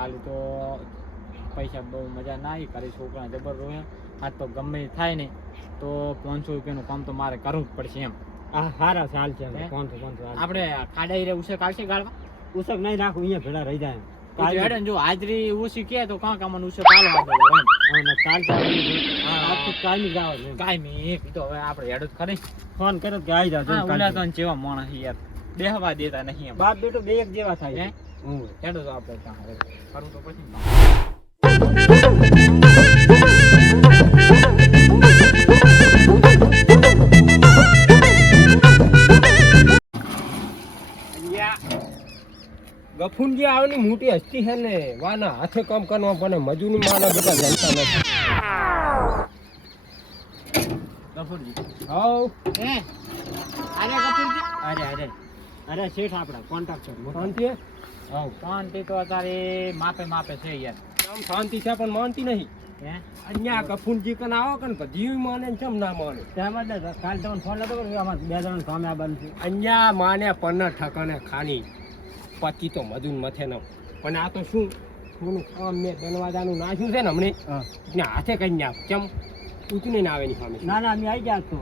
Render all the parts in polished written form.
કાલે તો પૈસા બહુ મજા ના આવી, કરી છોકરા જબર રોયા. આજ તો ગમે તે થાય ને તો 500 રૂપિયાનું કામ તો મારે કરવું જ પડશે એમ. આ હારા ચાલ છે 500 આપણે ખાડા રે ઉસક આવશે ગાળવા, ઉસક નહીં નાખું, અહીંયા ભેળા રહી જાય. હેડે જો હાજરી ઓછી કે તો કાં કામ ઉસક ચાલો આપણે કાલ કાયમી જાવ કાંઈ તો હવે આપણે હેડ જ ખરી ફોન કર્યો કે આવી જાવ. ઓલા તો જેવા માણસ યાર બેહવા દેતા નહીં એમ. બાપ બેટો બે એક જેવા થાય. હેડો તો આપણે ત્યાં હવે કરું તો પછી ગફુનજી આવની મોટી હસ્તી છે ને, વાના હાથે કામ કરવા પણ મજૂરી માના બધા જલતા નથી. ગફુરજી હાઉ એ અરે ગફુરજી અરે શેઠ આપડા કોન્ટ્રાક્ટર શાંતિ હે? હાઉ શાંતિ તો અત્યારે માપે માપે છે યાર. આમ શાંતિ છે પણ માનતી નહીં. હે અહીંયા ગફુનજી કન આવો કન બધી માને ને કેમ ના માને? તેમાં કાલ તમને ફોન નતો કર્યો, આમાં બે જણ સામે આવવાનું છે. અહીંયા માને 15 ઠકાને ખાની પચી તો મજૂર મથે ન, પણ આ તો શું થોડું કામ મેં દનવાદાનું નાખ્યું છે ને હમણે ને હાથે કઈ નાખ કેમ ઉતરી ના આવે ની સામે. ના અમે આવી ગયા તો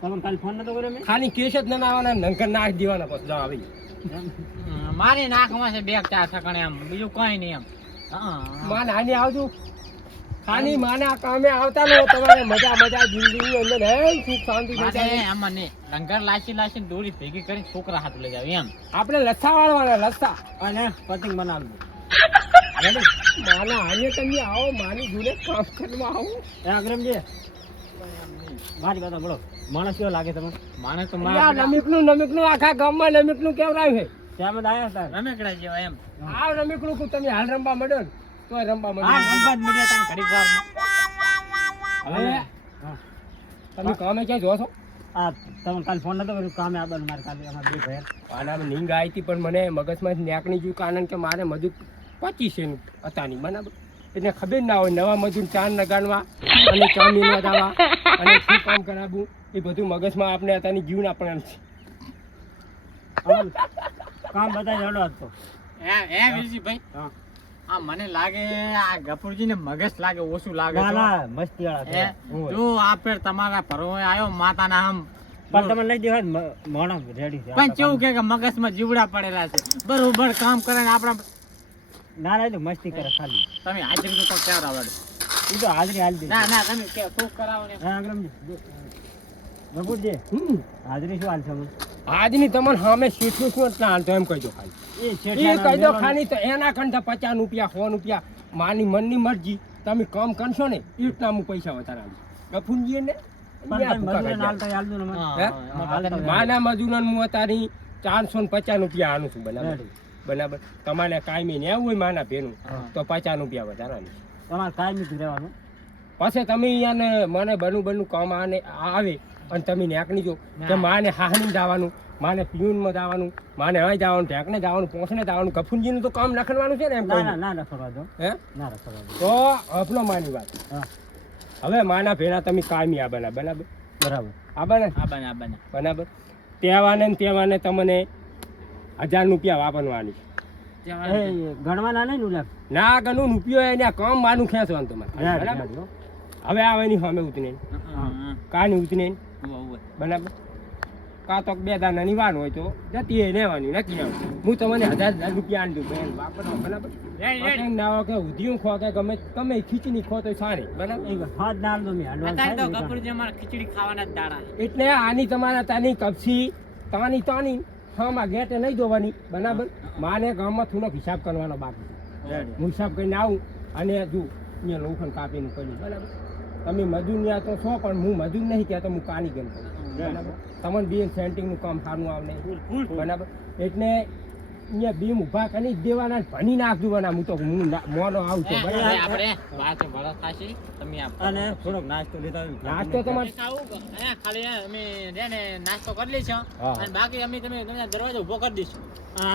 તમે કાલ ફોન નતો કર્યો? મેં ખાલી કેસ જ ના આવવાના, નંકર નાખ દેવાના પછી જવા આવી. મારી નાખમાં છે 2-4 ઠકાણે એમ, બીજું કઈ નહીં એમ. માને આની આવજો ખાલી માને આ કામે આવતા નો તમારે મજા જિંદગી અંદર હે સુખ શાંતિ થઈ જાય. આમાં ને લંગર લાસી દોરી ભેગી કરી છોકરા હાથ લઈ જાવ એમ. આપણે લસ્સા વાળવાના લસ્સા અને પતંગ બનાવવું. માના આને તમે આવો માની જોડે કામ કરવા આવો. અગ્રમજી મારી વાત બોલો, માણસ કેવો લાગે તમને? માણસ તો નમીકનું આખા ગામમાં નમીકનું કેવરાયું છે. ત્યાં બધા આવ્યા હતા રમેકડા જેવા એમ. આ નમીકનું તમે હાલ રમવા મળ્યો ને તો રમવા હા રમવા જ મળ્યા તા ઘડીક વારમાં. હવે તમે કામે ક્યાં જો છો? આ તમે કાલ ફોન નતો કર્યો કામે આવવાનું મારે કાલે અમાર બે ભાઈ આના નીંગ આવી હતી પણ મને મગજમાં નેકણી ગયું કારણ કે મારે મજૂર 25 હતાની બરાબર, એટલે ખબર ના હોય નવા મજૂર ચાર નગાડવા અને ચા મીનવા દાવા અને શું કામ કરાવવું એ બધું મગજમાં આપણે હતાની જીવન આપણે છે. કામ બતાવી હડો હતો હે વીરજીભાઈ. હા આ મને લાગે આ ગફુરજી ને મગજ લાગે ઓછું લાગે છે. ના મસ્તી વાળા જો આ પેર તમારા ભરો આયો માતાના આમ પણ તમે લઈ દેવા મોણો રેડી છે. પણ કેવું કે મગજમાં જીવડા પડેલા છે, બરોબર કામ કરે ને આપણા ના ના તો મસ્તી કરે ખાલી. તમે હાજરી તો ક્યાં આવડે? ઈ તો હાજરી હાલ દે. ના તમે કે કોક કરાવો ને. હા અગ્રમજી બબુજી હાજરી શું હાલ છે? આજની તમને સામે શીઠું શું એટલા હાલ તો એમ કહેજો ખાલી. એ કહી દો ખાલી તો એના કંઠે 50 રૂપિયા 100 રૂપિયા માની મનની મરજી તમે કામ કરશો ને એટલા હું પૈસા વધારે આપીશ. ગફુનજી ને માના મજૂરન હું અત્યારે 450 રૂપિયા આનું છું. બરાબર તમારે કાયમી ને એવું હોય માના ભેનું તો 50 રૂપિયા વધારાનું તમારે કાયમી રહેવાનું. પછી તમે અહીંયા મને બનું કામ આવે અને તમે નેકણી જો કે માને હાહની જવાનું, માને પીયુનમાં જવાનું, માને અહીં જવાનું, ઢેકને જવાનું, પોસને જવાનું. ગફુનજીનું તો કામ લખવાનું છે ને એમ. ના રખડવા દો. હે ના રખડવા દો તો આપનો માની વાત. હવે માના ભેણા તમે કાયમી આબાના બરાબર બરાબર તેવાને તમને 1000 રૂપિયા વાપરવાની. ગણવાના નહીં ના ગણું રૂપિયો એને કામ માનું ખેંચવાનું તમારે બરાબર. હવે આવેની સામે ઉતને કાની ઉતને બરાબર કા તો 2 દાનાની વાર હોય તો જતી એ લેવાની નક્કી ના હું તમને 1000 રૂપિયા આની દઉં વાપરવા બરાબર. ના કે ઉધીયું ખો કે ગમે ખીચડી ખો તો સારી બરાબર. હાથ ના દો મે ખીચડી ખાવાના જ દાડા એટલે આની તમારા તાની કપસી તાની હામાં ગેટે નહીં જોવાની બરાબર. માને ગામમાં થોડોક હિસાબ કરવાનો બાકી છે. હું હિસાબ કરીને આવું અને જો અહીંયા લોખંડ કાપીને કર્યું બરાબર. તમે મજૂર ત્યાં તો છો પણ હું મજૂર નહીં કહેતો, હું કાની ગમ કરું બરાબર. તમને બીમ સેન્ટિંગનું કામ સારું આવને બરાબર. એટલે અહીંયા બીમ ઊભા કરી દેવાના ભણી નાખ દેવાના. હું તો મોનો આવું છું બરાબર. અને થોડોક નાસ્તો લેતા નાસ્તો તમારે ખાલી અમે નાસ્તો કરી લઈશું અને બાકી અમે તમે દરવાજો ઉભો કરી દઈશું.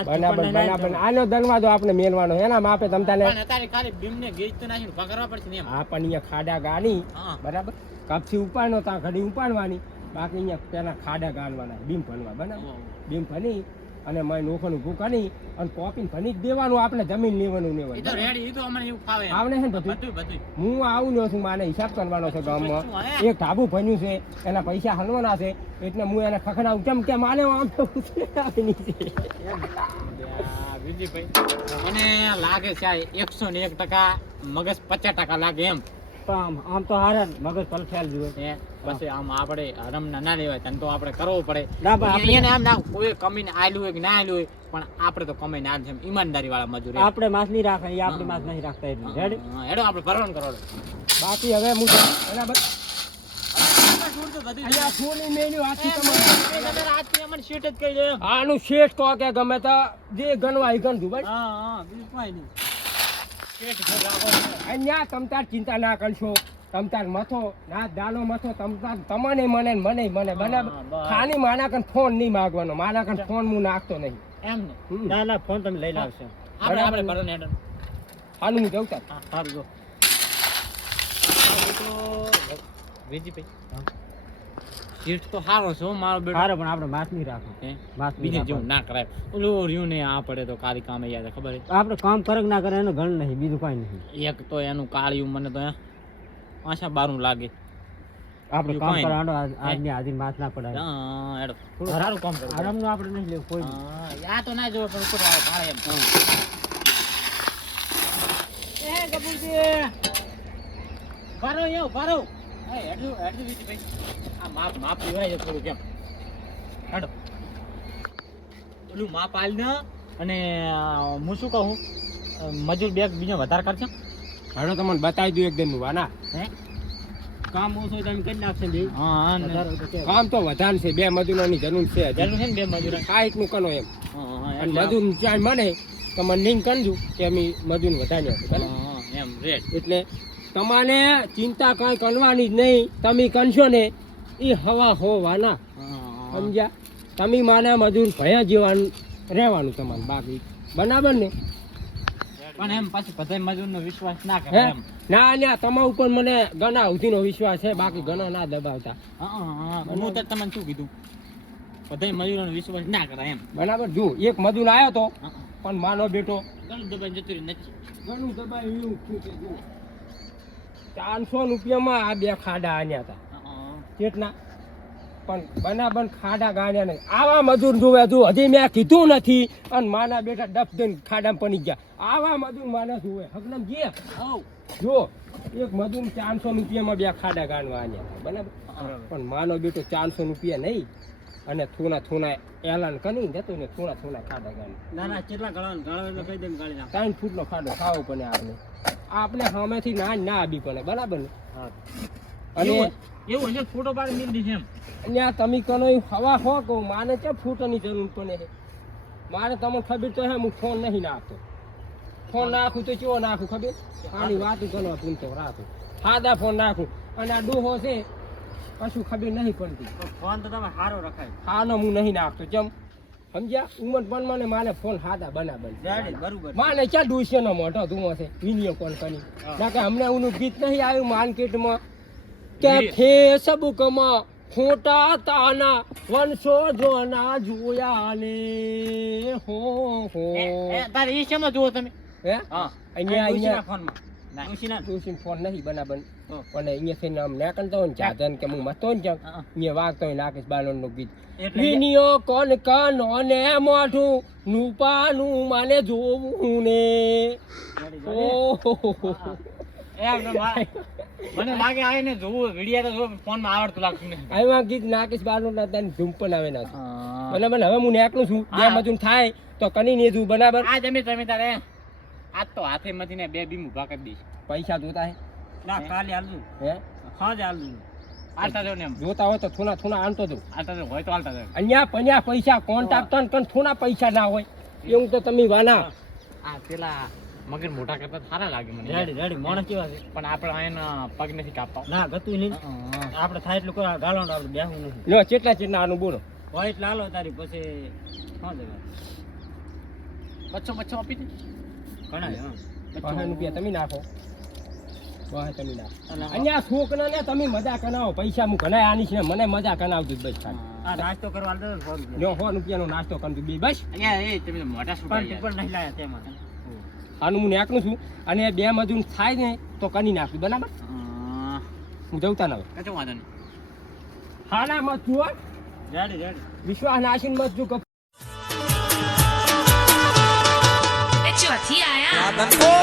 બરાબર આનો દરવાજો આપણે મેલવાનો એના માપે તમતાને અત્યારે ખાલી બીમને ગેજ તો નાખીને ઉભા કરવા પડશે ને એમ. હા પણ અહીંયા ખાડા ગાડી બરાબર કપથી ઉપાડનો ત્યાં ઘડી ઉપાડવાની, બાકી અહીંયા પેલા ખાડા ગાળવાના બીમ ભણવા બરાબર. બીમ ભણી અને મેં નોખોનું ઊભું કરી અને કોપીને ભણી જ દેવાનું, આપણે જમીન લેવાનું ઈ તો રેડી, ઈ તો અમને એવું ફાવે એમ. આવડે છે ને બધું. બધું હું આવું ન છું, માને હિસાબ કરવાનો છે ગામમાં. શું હે? એક ઢાબુ ભણ્યું છે, એના પૈસા હલવાના છે, એટલે હું એને ખખડાવું કેમ કે માને આમ તો ઉતરેવાની છે. વિજયભાઈ મને લાગે છે આ 101% મગજ 50% લાગે એમ. આમ તો હારે મગજ પલફેલ જોઈએ. હે, પછી આમ આપણે હરમના ના લેવાય, તને તો આપણે કરવો પડે. ના ભાઈ, એને આમ ના કોઈ કમીને આયલું હોય કે ના આયલું હોય, પણ આપણે તો કમાઈને આલ છે એમ, ઈમાનદારી વાળા મજૂર એમ. આપણે માસ નહીં રાખે, એ આપણી માસ નહીં રાખતા એટલું. રેડી? હા, હેડો આપણે ભરવાનું કરો. બાકી હવે હું બરાબર અહીંયા છોડી મેલ્યું હાથી તમારે. આનું શેઠ કહો કે ગમે તો જે ગણવા એ ગણતું ભાઈ. અહીંયા તમ તાર ચિંતા ના કરશો, તમ તાર મથો ના દાલો મથો, તમ તાર તમને મને મને મને બરાબર. ખાલી માના કન ફોન નહીં માંગવાનો, માના કન ફોન હું નાખતો નહીં. એમ ને ના ના, ફોન તમે લઈ લાવશો. આપણે ભરવાનું હેડો. હાલું હું જઉં તાર. સારું જો. વિજયભાઈ સીટ તો સારો છે હો મારો બેટો. સારું, પણ આપણે માસ નહીં રાખો. હે? માસ નહીં બીજે રાખો. જેવું ના કરાય. ઓલું રહ્યું ને આ પડે તો કાલી કામે યાદ છે, ખબર છે? આપણે કામ કરે કે ના કરે એનું ગણ નહીં, બીજું કાંઈ નહીં. એક તો એનું કાળિયું મને તો આશા બારું લાગે. આપણે બીજું કામ કાંઈ કરવાનો આજની હાજરી માસ ના પડાય. હા, હેડો. થોડું સારું કામ કરો. આરામનું આપણે નહીં લેવું કોઈ. હા, આ તો ના જોવે પણ ઉપર આવે ભાડે એમ. એ ગબુજી ભારો યો ભારો. એ હેડું હેડું વિજયભાઈ આ માપ લેવાય છે થોડું કેમ. હેડો ઓલું માપ આલ ને, અને હું શું કહું, મજૂર બેગ બીજો વધારે કરશે. હાલો તમને બતાવી દઉં એક દિન નું વાના. હે, કામ ઓછું હોય તો અમે કરી નાખશે બે. હા ને. વધારે હોય તો કે. કામ તો વધારે છે, 2 મજૂરોની જરૂર છે હજી. જરૂર છે ને બે મજૂર. કાંઈક નું કરો એમ. હા, અને મજૂર જ્યાં મળે તો મને લિંક કરજો કે અમે મજૂર વધારી આપે બરાબર. એમ રેડ. એટલે તમારે ચિંતા કઈ કરવાની જ નહીં, તમે કરશો ને એ હવા હોવાના. સમજ્યા? તમે માના મજૂર ભયા જેવાનું રહેવાનું તમારે બાકી બરાબર ને. પણ એમ પાછું બધા મજૂરનો વિશ્વાસ ના કરે હે? એમ. ના ના, તમારા ઉપર મને ઘણા સુધીનો વિશ્વાસ છે, બાકી ઘણો ના દબાવતા. હું તો તમને શું કીધું, બધા મજૂરોનો વિશ્વાસ ના કરે એમ. બરાબર. જો એક મજૂર આવ્યો તો પણ માનો બેટો ઘણું દબાઈ જતું રહ્યું નથી. ઘણું દબાયું એવું થયું કે જો 400 રૂપિયામાં આ 2 ખાડા આન્યા હતા. કેટલા? પણ બનાબન ખાડા ગાળ્યા નહીં. આવા મજૂર જોવે જો હજી મેં કીધું નથી અને માના બેટા ડફ દઈને ખાડામાં પડી ગયા. આવા મજૂર માના જોવે હકલમ જે જો એક મજૂર 400 રૂપિયામાં 2 ખાડા ગાળવા આન્યા હતા. બરાબર. પણ માનો બેટો 400 રૂપિયા નહીં અને થોડા એલાન કરી જતો ને થોડા ખાડા ગાળી. ના ના, કેટલા ગળવાનું ગાળવા કહી દે ગાળી નાખ. 3 ફૂટનો ખાડો ખાવો પડે આપણે સામેથી ના આપી પડે. બરાબર ને. અને એવું હશે ફોટો પાડી મિલડી છે એમ. અહીંયા તમે કનો હવા હો કહું માને છે ફૂટની જરૂર પડે છે. મારે તમને ખબર તો હે હું ફોન નહીં નાખતો. ફોન નાખું તો કેવો નાખું ખબર? આની વાત કરવા પૂરતો રાખું. સાદા ફોન નાખું અને આ ડોહો છે કશું ખબર નહીં પડતી. ફોન તો તમે સારો રખાય. હાનો હું નહીં નાખતો. જેમ સમજ્યા? ઉમર પણ મને માને ફોન સાદા બનાવે. બરોબર. માને ક્યાં ડુસ્યનો મોટો ધુમો છે વિડીયો કોલ કરી. ના કે અમને એનું ગીત નહીં આવ્યું માર્કેટમાં કે ફેસબુકમાં ખોટા તાના વંશો જોના જોયા ને હો તારે ઈ શેમાં જુઓ તમે? હે અહીંયા ફોનમાં ડુસી ફોન નહીં બનાવન પણ અહીંયાથી નામ નાખતો ને ચાધન કે હું મતો ને અહીંયા વાગતો હોય નાકેશ બાલોનનું ગીત. વિનિયો કોણ કાનો ને મોઢું નુપાનું માને જોવું ને મને લાગે આ એને જોવું વિડિયો તો જોવું ફોન માં આવડતું લાગતું નહીં. આવા ગીત નાકેશ બાલોન ના ધૂમ પણ આવે ના. બરાબર. હવે હું નાકલું છું 2 મજૂર થાય તો કની ને જુ. બરાબર. આ તમે તારે આજ તો હાથે માંથી ને 2 બીમ ઉભા કરી દઈશ. પૈસા જોતા હે? ના, કાલે આલજો. હે? હાજે આલજો. આલતા જાવ ને એમ. જોતા હોય તો થોડા આનતો દઉં. આલતા જાવ હોય તો આલતા જાવ. અહીંયા પૈસા કોન્ટ્રાક્ટર કન થોડા પૈસા ના હોય એવું તો તમે વાના. આ પેલા મગર મોટા કરતા સારા લાગે મને. રેડી મોણ કેવા છે? પણ આપણે આના પગ નથી કાપતા. ના ગતું નહીં. આપણે થાય એટલું કરવા ગાળવાનું, આપણે બેહવું નથી. લો કેટલા આનું બોલો. હોય એટલે આલો તારી પછી હા જવા. બચ્ચો આપી દે. ઘણા છે. 500 રૂપિયા તમે નાખો. વાહ તમે ના અને અને આ છોકરાને તમે મજા કરાવો પૈસા હું ઘણા આની છે મને મજા કરાવજો બસ ખાલી આ નાસ્તો કરવા આલ દો 100 રૂપિયા લ્યો 100 રૂપિયાનો નાસ્તો કરજો બે બસ અહીંયા એ તમે મોટા છોકરા પણ તું પણ નહીં લાયા તેમાં આનું હું નાખું છું અને બે મજૂર થાય ને તો કરી નાખું બરાબર હું જવતા ના કચો વાંધો નહીં હાના મત જુઓ રેડી વિશ્વાસ નાશીન મત જો ચોથી આયા